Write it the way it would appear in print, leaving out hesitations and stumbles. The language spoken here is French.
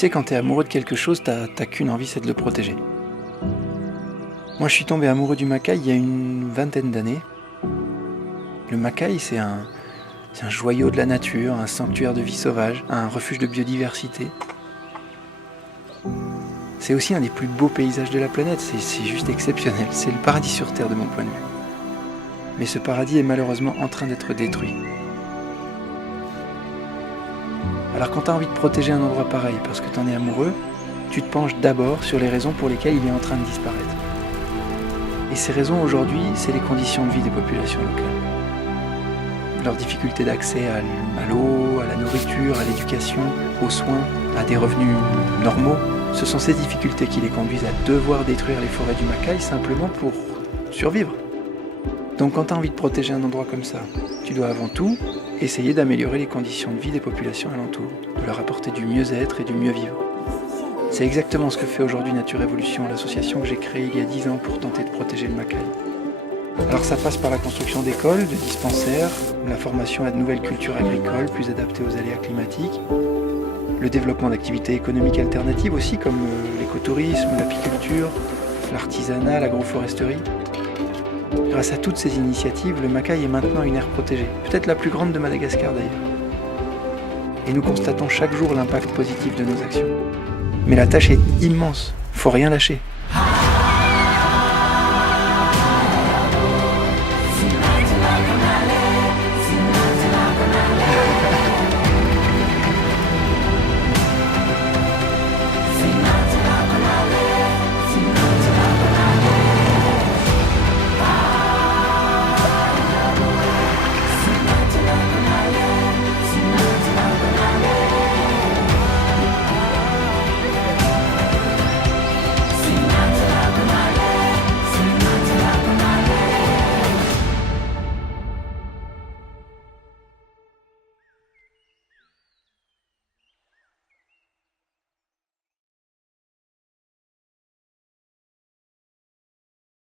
sais, quand t'es amoureux de quelque chose, t'as qu'une envie, c'est de le protéger. Moi, je suis tombé amoureux du macaï il y a une vingtaine d'années. Le macaï, c'est un joyau de la nature, un sanctuaire de vie sauvage, un refuge de biodiversité. C'est aussi un des plus beaux paysages de la planète, c'est juste exceptionnel. C'est le paradis sur Terre de mon point de vue. Mais ce paradis est malheureusement en train d'être détruit. Alors quand tu as envie de protéger un endroit pareil parce que tu en es amoureux, tu te penches d'abord sur les raisons pour lesquelles il est en train de disparaître. Et ces raisons aujourd'hui, c'est les conditions de vie des populations locales. Leur difficulté d'accès à l'eau, à la nourriture, à l'éducation, aux soins, à des revenus normaux. Ce sont ces difficultés qui les conduisent à devoir détruire les forêts du macaï simplement pour survivre. Donc quand tu as envie de protéger un endroit comme ça, tu dois avant tout essayer d'améliorer les conditions de vie des populations alentours, de leur apporter du mieux-être et du mieux-vivre. C'est exactement ce que fait aujourd'hui Nature Évolution, l'association que j'ai créée il y a 10 ans pour tenter de protéger le macaï. Alors ça passe par la construction d'écoles, de dispensaires, la formation à de nouvelles cultures agricoles plus adaptées aux aléas climatiques, le développement d'activités économiques alternatives aussi comme l'écotourisme, l'apiculture, l'artisanat, l'agroforesterie. Grâce à toutes ces initiatives, le macaï est maintenant une aire protégée, peut-être la plus grande de Madagascar d'ailleurs. Et nous constatons chaque jour l'impact positif de nos actions. Mais la tâche est immense, faut rien lâcher.